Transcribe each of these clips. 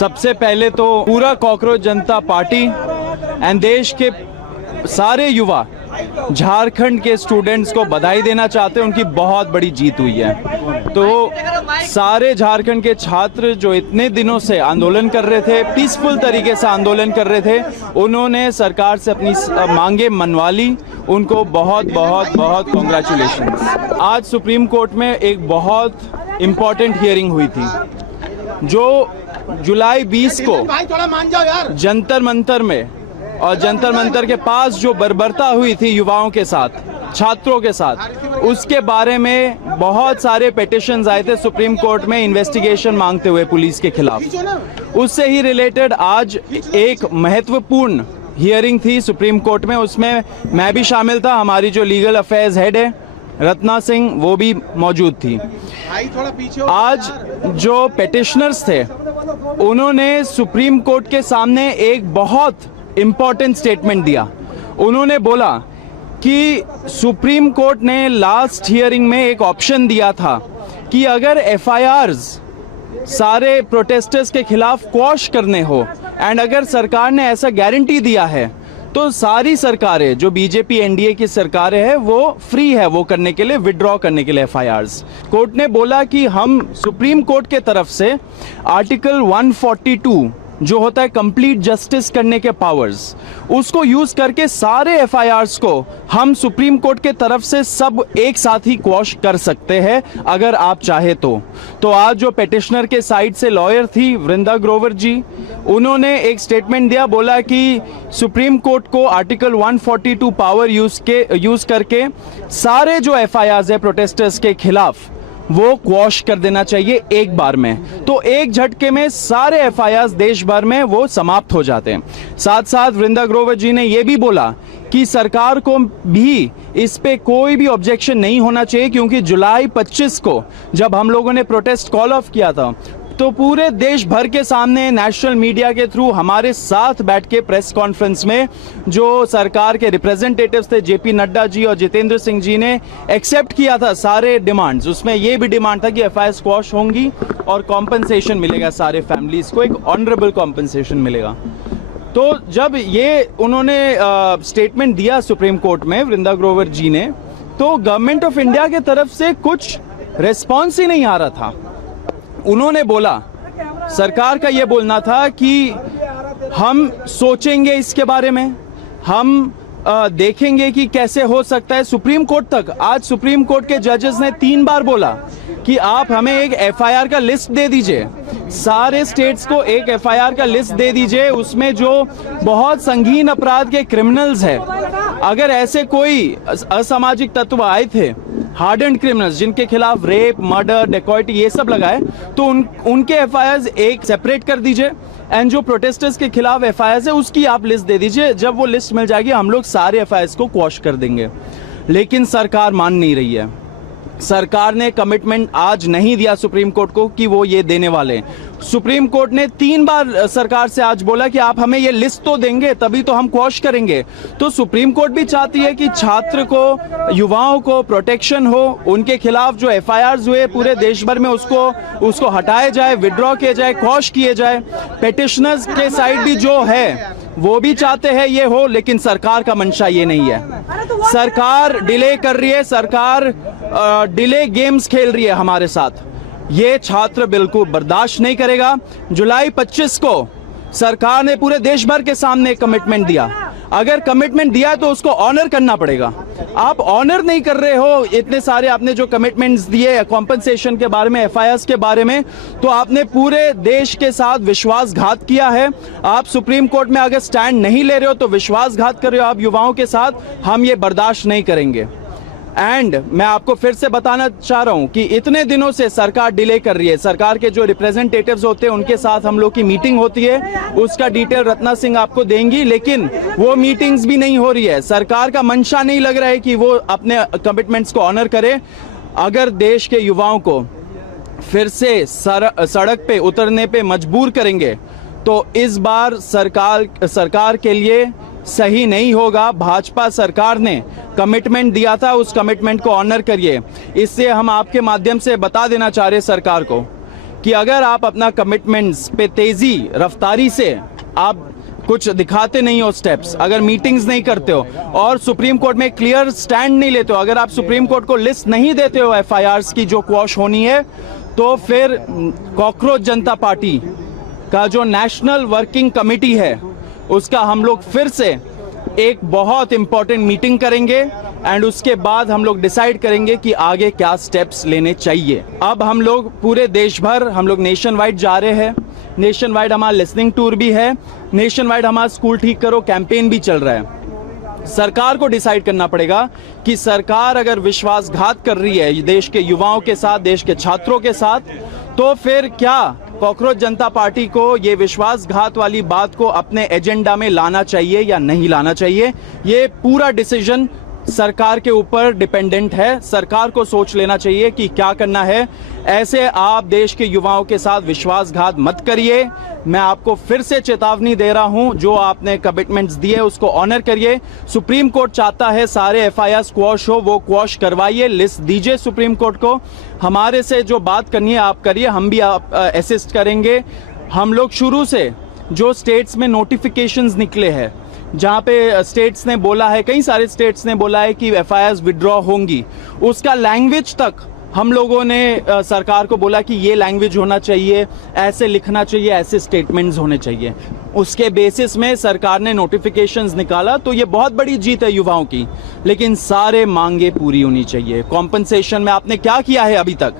सबसे पहले तो पूरा कॉकरोच जनता पार्टी एंड देश के सारे युवा झारखंड के स्टूडेंट्स को बधाई देना चाहते हैं। उनकी बहुत बड़ी जीत हुई है। तो सारे झारखंड के छात्र जो इतने दिनों से आंदोलन कर रहे थे, पीसफुल तरीके से आंदोलन कर रहे थे, उन्होंने सरकार से अपनी मांगे मनवा ली। उनको बहुत बहुत बहुत कॉन्ग्रेचुलेशंस। आज सुप्रीम कोर्ट में एक बहुत इम्पॉर्टेंट हियरिंग हुई थी जो जुलाई 20 को जंतर मंतर में और जंतर मंतर के पास जो बर्बरता हुई थी युवाओं के साथ, छात्रों के साथ, उसके बारे में बहुत सारे पिटिशंस आए थे सुप्रीम कोर्ट में इन्वेस्टिगेशन मांगते हुए पुलिस के खिलाफ। उससे ही रिलेटेड आज एक महत्वपूर्ण हियरिंग थी सुप्रीम कोर्ट में। उसमें मैं भी शामिल था, हमारी जो लीगल अफेयर्स हेड है रत्ना सिंह, वो भी मौजूद थी। आज जो पिटिशनर्स थे उन्होंने सुप्रीम कोर्ट के सामने एक बहुत इंपॉर्टेंट स्टेटमेंट दिया। उन्होंने बोला कि सुप्रीम कोर्ट ने लास्ट हियरिंग में एक ऑप्शन दिया था कि अगर एफआईआर्स सारे प्रोटेस्टर्स के खिलाफ क्वॉश करने हो एंड अगर सरकार ने ऐसा गारंटी दिया है तो सारी सरकारें जो बीजेपी एनडीए की सरकारें हैं वो फ्री है वो करने के लिए, विड्रॉ करने के लिए एफआईआर्स। कोर्ट ने बोला कि हम सुप्रीम कोर्ट के तरफ से आर्टिकल 142 जो होता है कंप्लीट जस्टिस करने के पावर्स, उसको यूज करके सारे एफआईआर्स को हम सुप्रीम कोर्ट के तरफ से सब एक साथ ही क्वॉश कर सकते हैं अगर आप चाहे तो आज जो पिटिशनर के साइड से लॉयर थी वृंदा ग्रोवर जी, उन्होंने एक स्टेटमेंट दिया, बोला कि सुप्रीम कोर्ट को आर्टिकल 142 पावर यूज करके सारे जो एफआईआर्स है प्रोटेस्टर्स के खिलाफ वो क्वॉश कर देना चाहिए एक बार में। तो एक झटके में सारे एफआईआर्स देश भर में वो समाप्त हो जाते हैं। साथ साथ वृंदा ग्रोवर जी ने ये भी बोला कि सरकार को भी इस पे कोई भी ऑब्जेक्शन नहीं होना चाहिए, क्योंकि जुलाई 25 को जब हम लोगों ने प्रोटेस्ट कॉल ऑफ किया था तो पूरे देश भर के सामने नेशनल मीडिया के थ्रू हमारे साथ बैठ के प्रेस कॉन्फ्रेंस में जो सरकार के रिप्रेजेंटेटिव्स थे जेपी नड्डा जी और जितेंद्र सिंह जी ने एक्सेप्ट किया था सारे डिमांड्स। उसमें ये भी डिमांड था कि एफआईआर स्क्वॉश होंगी और कॉम्पनसेशन मिलेगा, सारे फैमिलीज को एक ऑनरेबल कॉम्पनसेशन मिलेगा। तो जब ये उन्होंने स्टेटमेंट दिया सुप्रीम कोर्ट में वृंदा ग्रोवर जी ने, तो गवर्नमेंट ऑफ इंडिया के तरफ से कुछ रिस्पॉन्स ही नहीं आ रहा था। उन्होंने बोला, सरकार का यह बोलना था कि हम सोचेंगे इसके बारे में, हम देखेंगे कि कैसे हो सकता है। सुप्रीम कोर्ट तक, आज सुप्रीम कोर्ट के जजेस ने 3 बार बोला कि आप हमें एक एफआईआर का लिस्ट दे दीजिए, सारे स्टेट्स को एक एफआईआर का लिस्ट दे दीजिए, उसमें जो बहुत संगीन अपराध के क्रिमिनल्स है, अगर ऐसे कोई असामाजिक तत्व आए थे, हार्डेंड क्रिमिनल्स जिनके खिलाफ रेप, मर्डर, डेकॉइटी ये सब लगाए, तो उनके एफआईआर एक सेपरेट कर दीजिए एंड जो प्रोटेस्टर्स के खिलाफ एफआईआर है उसकी आप लिस्ट दे दीजिए। जब वो लिस्ट मिल जाएगी हम लोग सारे एफआईआर को क्वॉश कर देंगे। लेकिन सरकार मान नहीं रही है। सरकार ने कमिटमेंट आज नहीं दिया सुप्रीम कोर्ट को कि वो ये देने वाले हैं। सुप्रीम कोर्ट ने 3 बार सरकार से आज बोला कि आप हमें ये लिस्ट तो देंगे तभी तो हम क्वॉश करेंगे। तो सुप्रीम कोर्ट भी चाहती है कि छात्र को, युवाओं को प्रोटेक्शन हो, उनके खिलाफ जो एफआईआर्स हुए पूरे देश भर में उसको हटाया जाए, विड्रॉ किया जाए, क्वॉश किए जाए। पिटिशनर्स के साइड भी जो है वो भी चाहते हैं ये हो, लेकिन सरकार का मंशा ये नहीं है। सरकार डिले कर रही है, सरकार डिले गेम्स खेल रही है हमारे साथ। ये छात्र बिल्कुल बर्दाश्त नहीं करेगा। जुलाई 25 को सरकार ने पूरे देश भर के सामने कमिटमेंट दिया, अगर कमिटमेंट दिया तो उसको ऑनर करना पड़ेगा। आप ऑनर नहीं कर रहे हो इतने सारे आपने जो कमिटमेंट्स दिए कॉम्पनसेशन के बारे में, एफआईआर्स के बारे में, तो आपने पूरे देश के साथ विश्वासघात किया है। आप सुप्रीम कोर्ट में अगर स्टैंड नहीं ले रहे हो तो विश्वासघात कर रहे हो आप युवाओं के साथ। हम ये बर्दाश्त नहीं करेंगे। एंड मैं आपको फिर से बताना चाह रहा हूं कि इतने दिनों से सरकार डिले कर रही है। सरकार के जो रिप्रेजेंटेटिव्स होते हैं उनके साथ हम लोग की मीटिंग होती है, उसका डिटेल रत्ना सिंह आपको देंगी, लेकिन वो मीटिंग्स भी नहीं हो रही है। सरकार का मंशा नहीं लग रहा है कि वो अपने कमिटमेंट्स को ऑनर करे। अगर देश के युवाओं को फिर से सड़क पे उतरने पे मजबूर करेंगे तो इस बार सरकार के लिए सही नहीं होगा। भाजपा सरकार ने कमिटमेंट दिया था, उस कमिटमेंट को ऑनर करिए। इससे हम आपके माध्यम से बता देना चाह रहे सरकार को कि अगर आप अपना कमिटमेंट्स पे तेजी रफ्तारी से आप कुछ दिखाते नहीं हो स्टेप्स, अगर मीटिंग्स नहीं करते हो और सुप्रीम कोर्ट में क्लियर स्टैंड नहीं लेते हो, अगर आप सुप्रीम कोर्ट को लिस्ट नहीं देते हो एफआईआर्स की जो क्वॉश होनी है, तो फिर कॉकरोच जनता पार्टी का जो नेशनल वर्किंग कमेटी है उसका हम लोग फिर से एक बहुत इंपॉर्टेंट मीटिंग करेंगे एंड उसके बाद हम लोग डिसाइड करेंगे कि आगे क्या स्टेप्स लेने चाहिए। अब हम लोग पूरे देश भर हम लोग नेशन वाइड जा रहे हैं, नेशन वाइड हमारा लिसनिंग टूर भी है, नेशन वाइड हमारा स्कूल ठीक करो कैंपेन भी चल रहा है। सरकार को डिसाइड करना पड़ेगा कि सरकार अगर विश्वासघात कर रही है देश के युवाओं के साथ, देश के छात्रों के साथ, तो फिर क्या कॉकरोच जनता पार्टी को ये विश्वासघात वाली बात को अपने एजेंडा में लाना चाहिए या नहीं लाना चाहिए। ये पूरा डिसीजन सरकार के ऊपर डिपेंडेंट है। सरकार को सोच लेना चाहिए कि क्या करना है। ऐसे आप देश के युवाओं के साथ विश्वासघात मत करिए। मैं आपको फिर से चेतावनी दे रहा हूं, जो आपने कमिटमेंट्स दिए उसको ऑनर करिए। सुप्रीम कोर्ट चाहता है सारे एफआईआर क्वॉश हो, वो क्वॉश करवाइए, लिस्ट दीजिए सुप्रीम कोर्ट को। हमारे से जो बात करनी है आप करिए, हम भी आप असिस्ट करेंगे। हम लोग शुरू से जो स्टेट्स में नोटिफिकेशंस निकले हैं, जहां पे स्टेट्स ने बोला है, कई सारे स्टेट्स ने बोला है कि एफआईआर विड्रॉ होंगी, उसका लैंग्वेज तक हम लोगों ने सरकार को बोला कि ये लैंग्वेज होना चाहिए, ऐसे लिखना चाहिए, ऐसे स्टेटमेंट्स होने चाहिए। उसके बेसिस में सरकार ने नोटिफिकेशंस निकाला, तो ये बहुत बड़ी जीत है युवाओं की। लेकिन सारे मांगे पूरी होनी चाहिए। कॉम्पनसेशन में आपने क्या किया है अभी तक?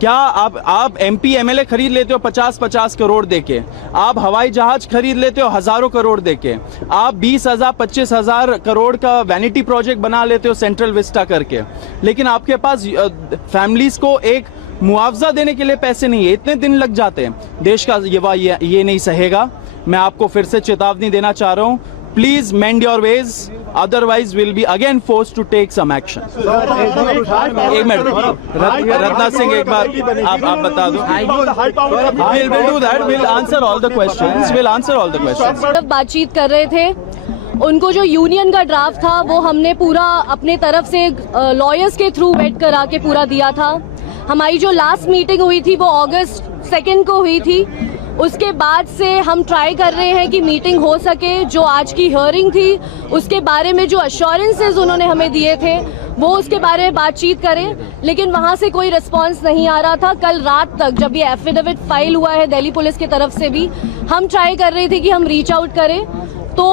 क्या आप एमपी एमएलए खरीद लेते हो 50-50 करोड़ देके, आप हवाई जहाज खरीद लेते हो हजारों करोड़ देके, आप 20,000 25,000 करोड़ का वैनिटी प्रोजेक्ट बना लेते हो सेंट्रल विस्टा करके, लेकिन आपके पास फैमिलीज को एक मुआवजा देने के लिए पैसे नहीं है। इतने दिन लग जाते हैं। देश का युवा ये नहीं सहेगा। मैं आपको फिर से चेतावनी देना चाह रहा हूं, please mend your ways, otherwise we'll be again forced to take some action. एक मिनट, रत्ना सिंह एक बार आप बता दो। We'll do that. We'll answer all the questions. We'll answer all the questions. बातचीत कर रहे थे, उनको जो यूनियन का ड्राफ्ट था वो हमने पूरा अपने तरफ से लॉयर्स के थ्रू वेट करा के पूरा दिया था। हमारी जो लास्ट मीटिंग हुई थी वो अगस्त 2 को हुई थी। उसके बाद से हम ट्राई कर रहे हैं कि मीटिंग हो सके। जो आज की हियरिंग थी उसके बारे में जो अश्योरेंसेस उन्होंने हमें दिए थे वो उसके बारे में बातचीत करें, लेकिन वहाँ से कोई रिस्पांस नहीं आ रहा था। कल रात तक जब ये एफिडेविट फाइल हुआ है दिल्ली पुलिस की तरफ से भी, हम ट्राई कर रहे थे कि हम रीच आउट करें, तो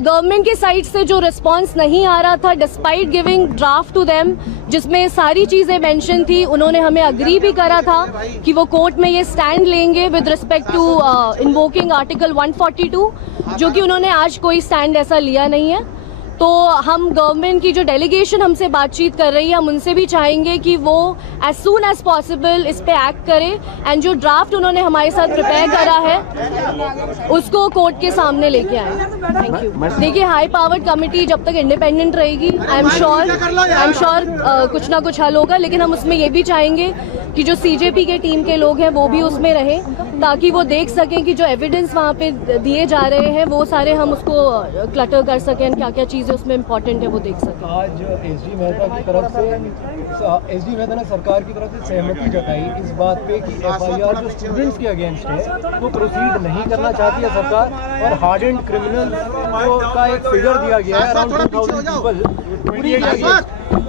गवर्नमेंट की साइड से जो रिस्पांस नहीं आ रहा था, despite giving draft to them जिसमें सारी चीज़ें मेंशन थी, उन्होंने हमें अग्री भी करा था कि वो कोर्ट में ये स्टैंड लेंगे with respect to invoking article 142, जो कि उन्होंने आज कोई स्टैंड ऐसा लिया नहीं है। तो हम गवर्नमेंट की जो डेलीगेशन हमसे बातचीत कर रही है, हम उनसे भी चाहेंगे कि वो एज सून एज पॉसिबल इस पे एक्ट करें एंड जो ड्राफ्ट उन्होंने हमारे साथ प्रिपेयर करा है उसको कोर्ट के सामने लेके आए। Thank you. देखिए, हाई पावर्ड कमेटी जब तक इंडिपेंडेंट रहेगी, आई एम श्योर कुछ ना कुछ हल होगा, लेकिन हम उसमें ये भी चाहेंगे कि जो सीजेपी के टीम के लोग हैं वो भी उसमें रहे, ताकि वो देख सकें कि जो एविडेंस वहाँ पे दिए जा रहे हैं वो सारे हम उसको क्लटर कर सकें, क्या क्या चीज़ें उसमें इम्पोर्टेंट है वो देख सकें। आज एसडी मेहता की तरफ से, एसडी मेहता ने सरकार की तरफ से सहमति जताई इस बात पे कि एफआईआर जो स्टूडेंट्स के अगेंस्ट है वो प्रोसीड नहीं करना चाहती है सरकार, और हार्डेंड क्रिमिनल का एक फिगर दिया गया है अराउंड 2000 पीपल,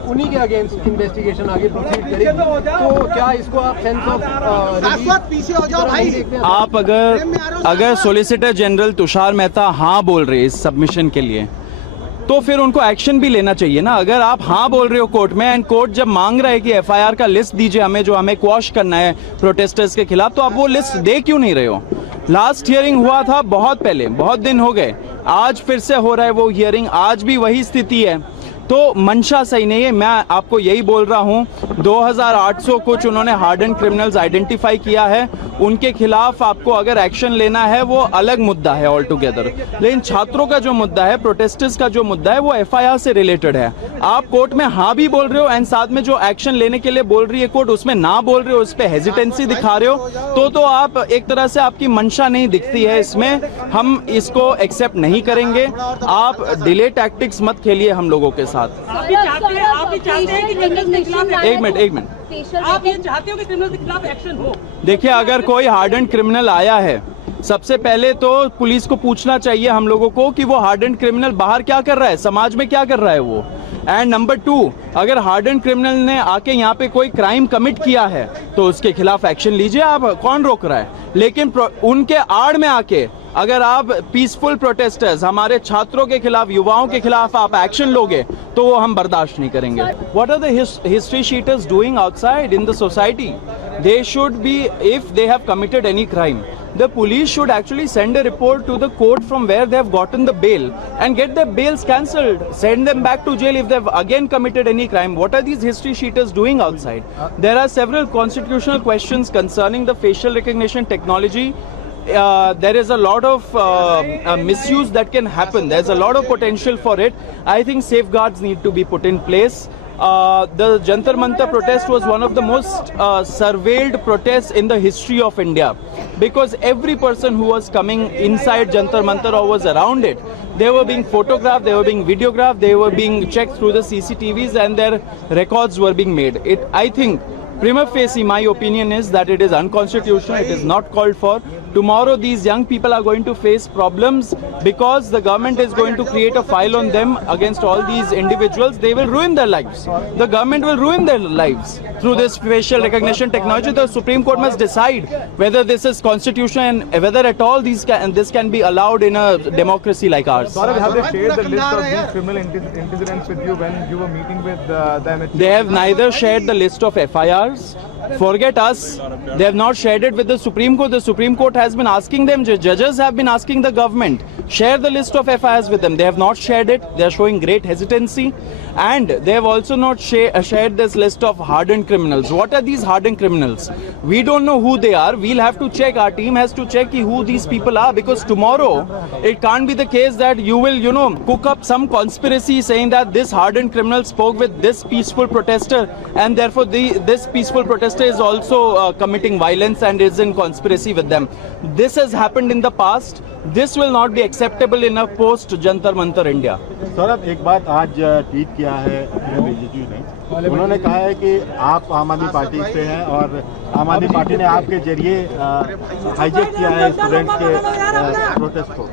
उन्हीं के अगेंस्ट इन्वेस्टिगेशन आगे प्रोसीड करेगी। तो क्या इसको आप सेंस ऑफ आप अगर सॉलिसिटर जनरल तुषार मेहता हाँ बोल रहे इस सबमिशन के लिए, तो फिर उनको एक्शन भी लेना चाहिए ना। अगर आप हाँ बोल रहे हो कोर्ट में एंड कोर्ट जब मांग रहा है कि एफआईआर का लिस्ट दीजिए हमें, जो हमें क्वॉश करना है प्रोटेस्टर्स के खिलाफ, तो आप वो लिस्ट दे क्यों नहीं रहे हो? लास्ट हियरिंग हुआ था बहुत पहले, बहुत दिन हो गए, आज फिर से हो रहा है वो हियरिंग, आज भी वही स्थिति है, तो मंशा सही नहीं है। मैं आपको यही बोल रहा हूं, 2800 कुछ उन्होंने हार्डन क्रिमिनल्स आइडेंटिफाई किया है, उनके खिलाफ आपको अगर एक्शन लेना है वो अलग मुद्दा है ऑल टुगेदर, लेकिन छात्रों का जो मुद्दा है, प्रोटेस्टर्स का जो मुद्दा है, वो एफआईआर से रिलेटेड है। आप कोर्ट में हाँ भी बोल रहे हो एंड साथ में जो एक्शन लेने के लिए बोल रही है कोर्ट उसमें ना बोल रहे हो, उस पर हेजिटेंसी दिखा रहे हो, तो आप एक तरह से आपकी मंशा नहीं दिखती है इसमें। हम इसको एक्सेप्ट नहीं करेंगे। आप डिले टैक्टिक्स मत खेलिए हम लोगों के साथ। आप भी चाहते हैं कि क्रिमिनल्स के खिलाफ एक मिनट आप ये चाहते हो कि क्रिमिनल्स के खिलाफ एक्शन हो? देखिए, अगर कोई हार्डन क्रिमिनल आया है, सबसे पहले तो पुलिस को पूछना चाहिए हम लोगों को कि वो हार्डन क्रिमिनल बाहर क्या कर रहा है, समाज में क्या कर रहा है वो। एंड नंबर 2, अगर हार्डन क्रिमिनल ने आके यहाँ पे कोई क्राइम कमिट किया है तो उसके खिलाफ एक्शन लीजिए, आप कौन रोक रहा है। लेकिन उनके आड़ में आके अगर आप पीसफुल प्रोटेस्टर्स, हमारे छात्रों के खिलाफ, युवाओं के खिलाफ आप एक्शन लोगे तो वो हम बर्दाश्त नहीं करेंगे। What are the history sheeters doing outside in the society? They should be, if they have committed any crime, the police should actually send a report to the court from where they have gotten the bail and get their bails cancelled. Send them back to jail if they have again committed any crime. What are these history sheeters doing outside? There are several constitutional questions concerning the facial recognition technology. There is a lot of misuse that can happen. There's a lot of potential for it. I think safeguards need to be put in place. The Jantar Mantar protest was one of the most surveilled protests in the history of India, because every person who was coming inside Jantar Mantar or was around it, they were being photographed, they were being videographed, they were being checked through the CCTVs and their records were being made. I think prima facie, my opinion is that it is unconstitutional, it is not called for. Tomorrow these young people are going to face problems because the government is going to create a file on them against all these individuals. They will ruin their lives. The government will ruin their lives through this facial recognition technology. The Supreme Court must decide whether this is constitutional and whether at all this can be allowed in a democracy like ours. Saurabh, have they shared the list of these criminal incidents with you when you were meeting with them? They have neither shared the list of FIRs. Forget us. They have not shared it with the Supreme Court. The Supreme Court has been asking them, judges have been asking the government, share the list of FIRs with them. They have not shared it. They are showing great hesitancy. And they have also not shared this list of hardened criminals. What are these hardened criminals? We don't know who they are. We'll have to check. Our team has to check who these people are, because tomorrow it can't be the case that you will, cook up some conspiracy saying that this hardened criminal spoke with this peaceful protester and therefore this peaceful protester is also committing violence and is in conspiracy with them. This has happened in the past. This will not be acceptable in a post Jantar Mantar India. Saurabh, एक बात आज tweet किया है रिजिजू ने, उन्होंने कहा है कि आप आम आदमी पार्टी से हैं और आम आदमी पार्टी ने आपके जरिए हाईजैक किया है स्टूडेंट्स के प्रोटेस्ट को।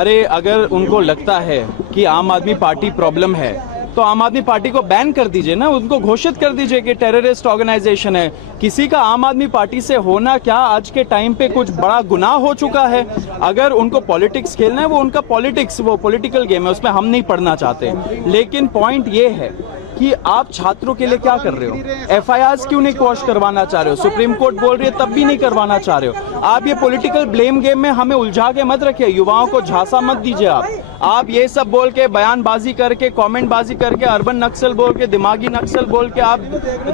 अरे, अगर उनको लगता है कि आम आदमी पार्टी प्रॉब्लम है तो आम आदमी पार्टी को बैन कर दीजिए ना, उनको घोषित कर दीजिए कि टेररिस्ट ऑर्गेनाइजेशन है। किसी का आम आदमी पार्टी से होना क्या आज के टाइम पे कुछ बड़ा गुनाह हो चुका है? अगर उनको पॉलिटिक्स खेलना है, वो उनका पॉलिटिक्स, वो पॉलिटिकल गेम है, उसमें हम नहीं पढ़ना चाहते। लेकिन पॉइंट ये है कि आप छात्रों के लिए क्या कर रहे हो? FIRs क्यों नहीं क्वॉश करवाना चाह रहे हो? सुप्रीम कोर्ट बोल रही है तब भी नहीं करवाना चाह रहे हो। आप ये पॉलिटिकल ब्लेम गेम में हमें उलझा के मत रखिए, युवाओं को झांसा मत दीजिए। आप ये सब बोल के, बयानबाजी करके, कमेंटबाजी करके, अर्बन नक्सल बोल के, दिमागी नक्सल बोल के आप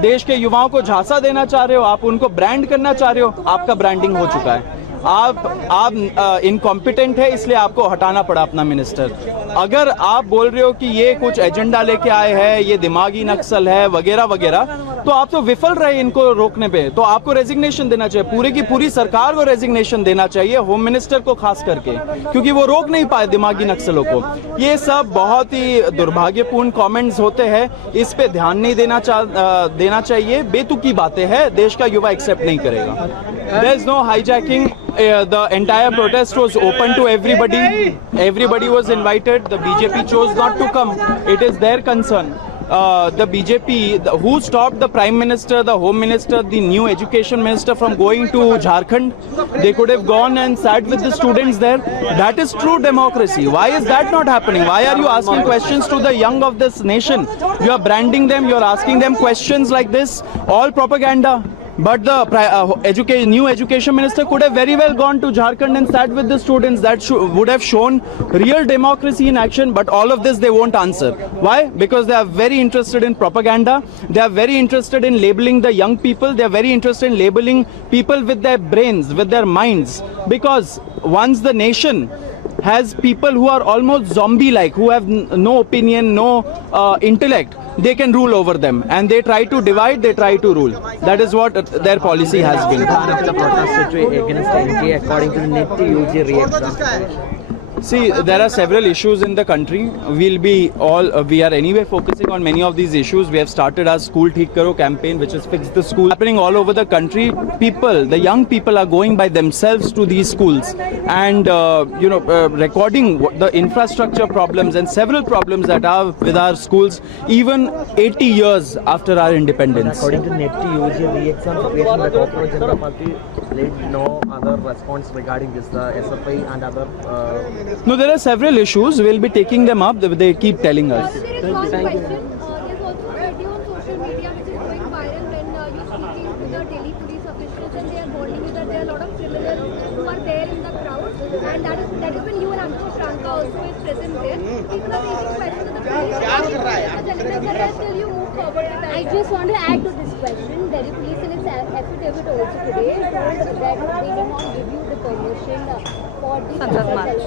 देश के युवाओं को झांसा देना चाह रहे हो, आप उनको ब्रांड करना चाह रहे हो। आपका ब्रांडिंग हो चुका है। आप इनकॉम्पिटेंट है, इसलिए आपको हटाना पड़ा अपना मिनिस्टर। अगर आप बोल रहे हो कि ये कुछ एजेंडा लेके आए हैं, ये दिमागी नक्सल है वगैरह वगैरह, तो आप तो विफल रहे इनको रोकने पे। तो आपको रेजिग्नेशन देना चाहिए, पूरी की पूरी सरकार को रेजिग्नेशन देना चाहिए, होम मिनिस्टर को खास करके, क्योंकि वो रोक नहीं पाए दिमागी नक्सलों को। ये सब बहुत ही दुर्भाग्यपूर्ण कमेंट्स होते हैं, इस पे ध्यान नहीं देना चाहिए। बेतुकी बातें हैं, देश का युवा एक्सेप्ट नहीं करेगा। There is no hijacking. The entire protest was open to everybody. Everybody was invited. The BJP chose not to come. It is their concern. The BJP, who stopped the Prime Minister, the Home Minister, the new Education Minister from going to Jharkhand? They could have gone and sat with the students there. That is true democracy. Why is that not happening? Why are you asking questions to the young of this nation? You are branding them. You are asking them questions like this. All propaganda. But the new education minister could have very well gone to Jharkhand and sat with the students. That would have shown real democracy in action. But all of this they won't answer. Why? Because they are very interested in propaganda. They are very interested in labeling the young people. They are very interested in labeling people with their brains, with their minds. Because once the nation has people who are almost zombie-like, who have no opinion, no intellect, they can rule over them, and they try to divide, they try to rule. That is what their policy has been. The protest against NTA according to the NIT UG reaction. See, there are several issues in the country. We are anyway focusing on many of these issues. We have started our School Theek Karo campaign, which is Fix the School, happening all over the country. The young people are going by themselves to these schools and, recording the infrastructure problems and several problems that are with our schools, even 80 years after our independence. According to NET UG re-exam situation, the Cockroach Janata Party laid no other response regarding this, the SFI and other. No, there are several issues. We'll be taking them up. They keep telling us. There is one question. There's also a video on social media which is going viral when you're speaking to the Delhi police officials and they are warning you that there are a lot of criminals who are there in the crowd, and that is when you and Ankush Ranka also is present there. People are raising questions that the police are till you move forward with that. I just want to add to this question. Delhi police in its affidavit also today told that they did not give you the permission for the Sansad march,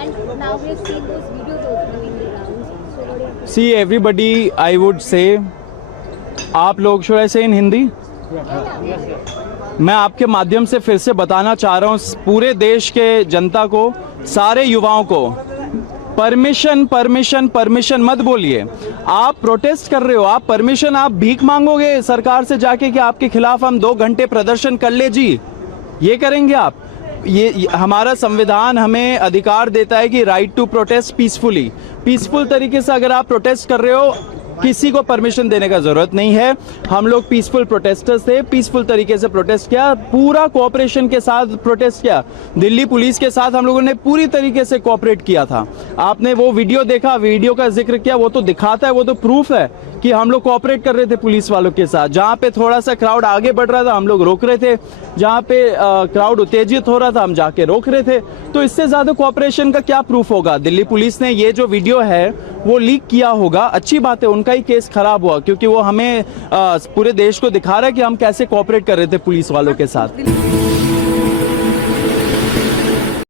and now we are seeing those videos also doing the rounds. So what do you think? See, everybody, I would say, आप लोग should I say in Hindi? मैं आपके माध्यम से फिर से बताना चाह रहा हूँ पूरे देश के जनता को, सारे युवाओं को, परमिशन मत बोलिए। आप प्रोटेस्ट कर रहे हो, आप परमिशन, आप भीख मांगोगे सरकार से जाके कि आपके खिलाफ हम 2 घंटे प्रदर्शन कर ले जी, ये करेंगे आप? ये हमारा संविधान हमें अधिकार देता है कि राइट टू प्रोटेस्ट पीसफुल तरीके से अगर आप प्रोटेस्ट कर रहे हो, किसी को परमिशन देने का जरूरत नहीं है। हम लोग पीसफुल प्रोटेस्टर्स थे, पीसफुल तरीके से प्रोटेस्ट किया, पूरा कोऑपरेशन के साथ प्रोटेस्ट किया। दिल्ली पुलिस के साथ हम लोगों ने पूरी तरीके से कोऑपरेट किया था। आपने वो वीडियो देखा, वीडियो का जिक्र किया, वो तो दिखाता है, वो तो प्रूफ है कि हम लोग कोऑपरेट कर रहे थे पुलिस वालों के साथ। जहां पे थोड़ा सा क्राउड आगे बढ़ रहा था हम लोग रोक रहे थे, जहां पे क्राउड उत्तेजित हो रहा था हम जाके रोक रहे थे। तो इससे ज्यादा कोऑपरेशन का क्या प्रूफ होगा? दिल्ली पुलिस ने ये जो वीडियो है वो लीक किया होगा, अच्छी बात है, उनका ही केस खराब हुआ क्योंकि वो हमें पूरे देश को दिखा रहा है कि हम कैसे कोऑपरेट कर रहे थे पुलिस वालों के साथ।